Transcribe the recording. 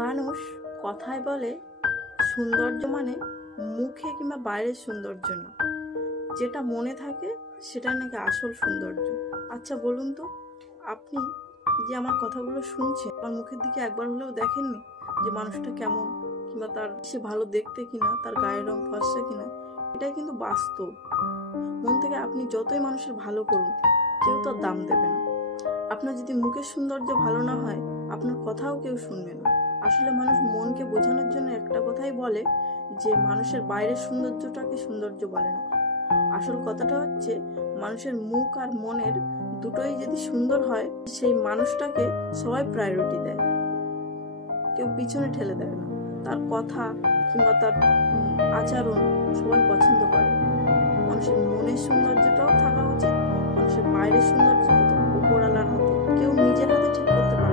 মানুষ কথায় বলে সৌন্দর্য মানে মুখে কিংবা বাইরের সৌন্দর্য না, যেটা মনে থাকে সেটা নাকি আসল সৌন্দর্য। আচ্ছা বলুন তো, আপনি যে আমার কথাগুলো শুনছেন, আমার মুখের দিকে একবার হলেও দেখেননি যে মানুষটা কেমন, কিংবা তার সে ভালো দেখতে কিনা, তার গায়ের রং ফর্সা কিনা? এটাই কিন্তু বাস্তব। মন থেকে আপনি যতই মানুষের ভালো করুন, কেউ তো দাম দেবে না। আপনার যদি মুখের সৌন্দর্য ভালো না হয়, আপনার কথাও কেউ শুনবে না। আসলে মানুষ মনকে বোঝানোর জন্য একটা কথাই বলে যে মানুষের বাইরের সৌন্দর্যটাকে সৌন্দর্য বলে না। আসল কথাটা হচ্ছে মানুষের মুখ আর মনের দুটোই যদি সুন্দর হয়, সেই মানুষটাকে সবাই প্রায়োরিটি দেয়, কেউ পিছনে ঠেলে দেয় না। তার কথা কিংবা তার আচরণ সবাই পছন্দ করে। মানুষের মনের সৌন্দর্যটাও থাকা উচিত, মানুষের বাইরের সৌন্দর্য উপরওয়ালার হাতে, কেউ নিজের হাতে ঠিক করতে পারে।